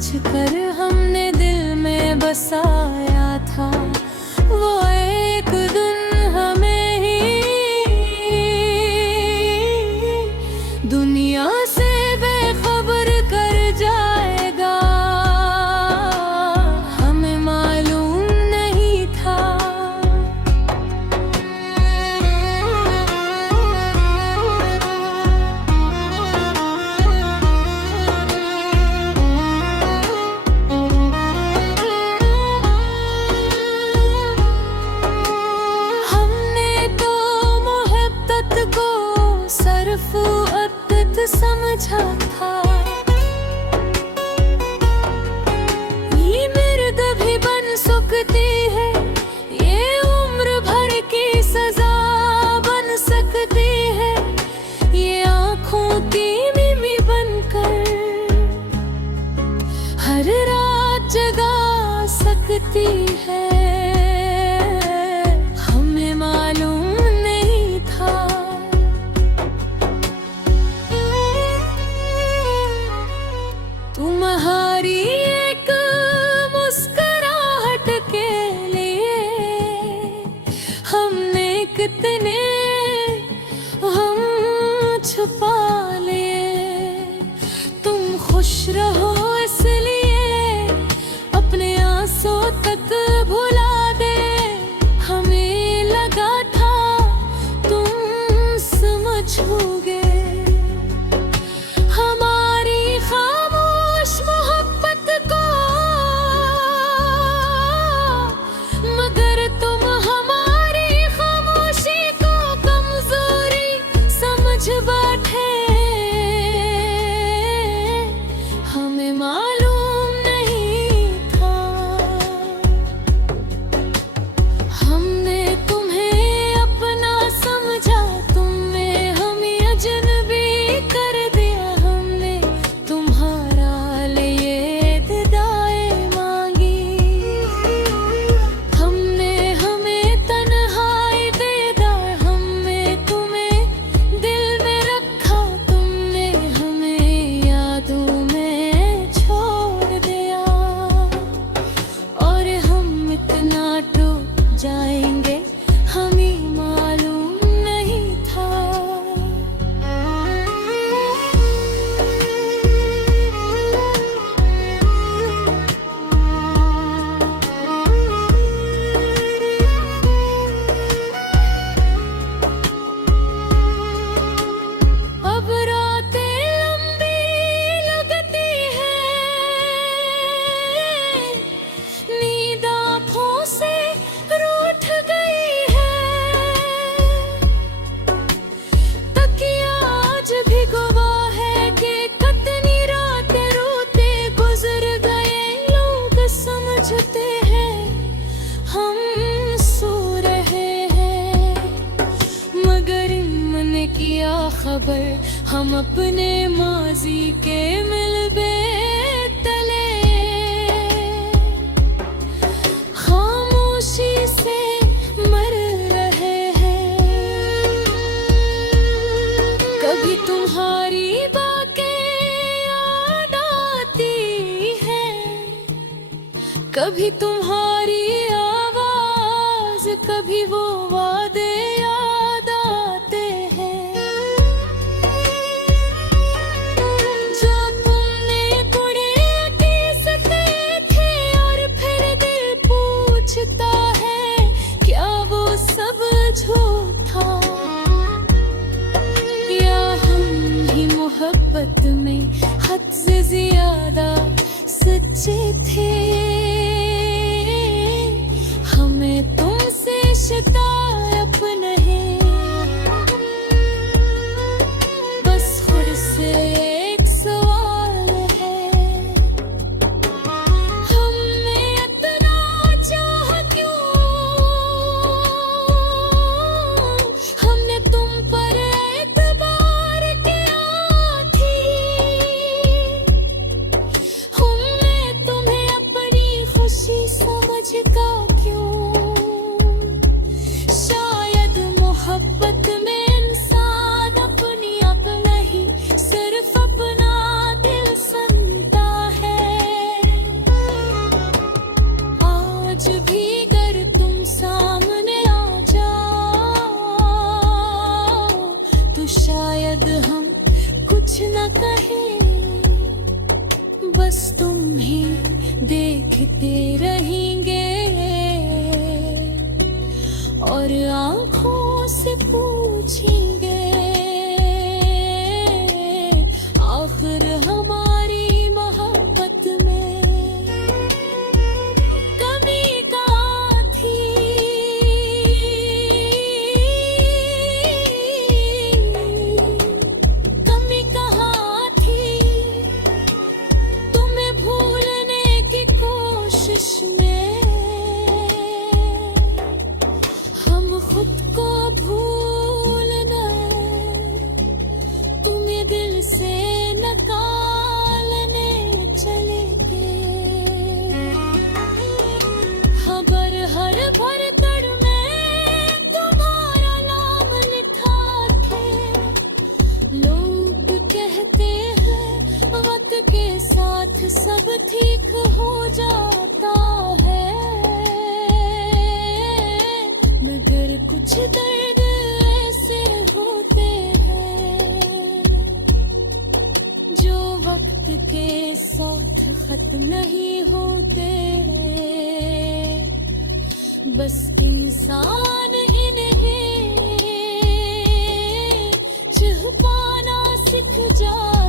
समझकर हमने दिल में बसाया था, वो एक दिन हमें ही दुनिया से बेखबर कर जाएगा, हमें मालूम नहीं था। समझा था ये मर्द भी बन सकती है, ये उम्र भर की सजा बन सकती है, ये आँखों की मिमी बनकर हर रात जगा सकती है, हमें मालूम नहीं था। तुम्हारी एक मुस्कुराहट के लिए हमने कितने हम छुपा लिए, तुम खुश रहो इसलिए अपने आंसू तक भुला दे, हमें लगा था तुम समझोगे। हमें मालूम नहीं था, हमने तुम्हें अपना समझा, तुम्हें हमें अजनबी कर दिया, हमने तुम्हारा लिए दिदाएं मांगी, हमने हमें तन्हाई दे दा, हमने तुम्हें दिल में रखा, तुमने हमें यादों में छोड़ दिया, और हम इतना डूब जाएंगे हमें मालूम नहीं था। अब रातें लंबी लगती है, नींद आँखों से रूठ गई है, तकिया आज भी गवाह है कि कितनी रातें रोते गुजर गए, लोग समझते हैं हम सो रहे हैं, मगर मन किया खबर हम अपने माजी के मिलबे तले, खामोशी से मर रहे हैं। कभी तुम्हारी बातें याद आती है, कभी तुम्हारी आवाज, कभी वो वादे याद आते हैं जो तुमने गुड़िया टीसते थे, और फिर दिल पूछता है क्या वो सब झूठा, या हम ही मोहब्बत में हद से ज्यादा सच्चे थे, हमें तुमसे शिकायत नहीं, बस खुद से एक सवाल है, हमें इतना चाह क्यों, हमने तुम पर एतबार किया थी, हमने तुम्हें देखते रहेंगे और आंखों से पूछेंगे आखिर हमारी मोहब्बत में कमी क्या थी। कमी कहाँ थी तुम्हें भूलने की कोशिश में। हम खुद को भूलना तुम्हें दिल से निकालने चले थे। खबर हर भर तड़ में तुम्हारा नाम लिखा थे। लोग कहते हैं वक्त के साथ सब ठीक हो जाता है, मगर कुछ दर्द ऐसे होते हैं जो वक्त के साथ खत्म नहीं होते। बस इंसान इन्हें चाह पाना सीख जाए।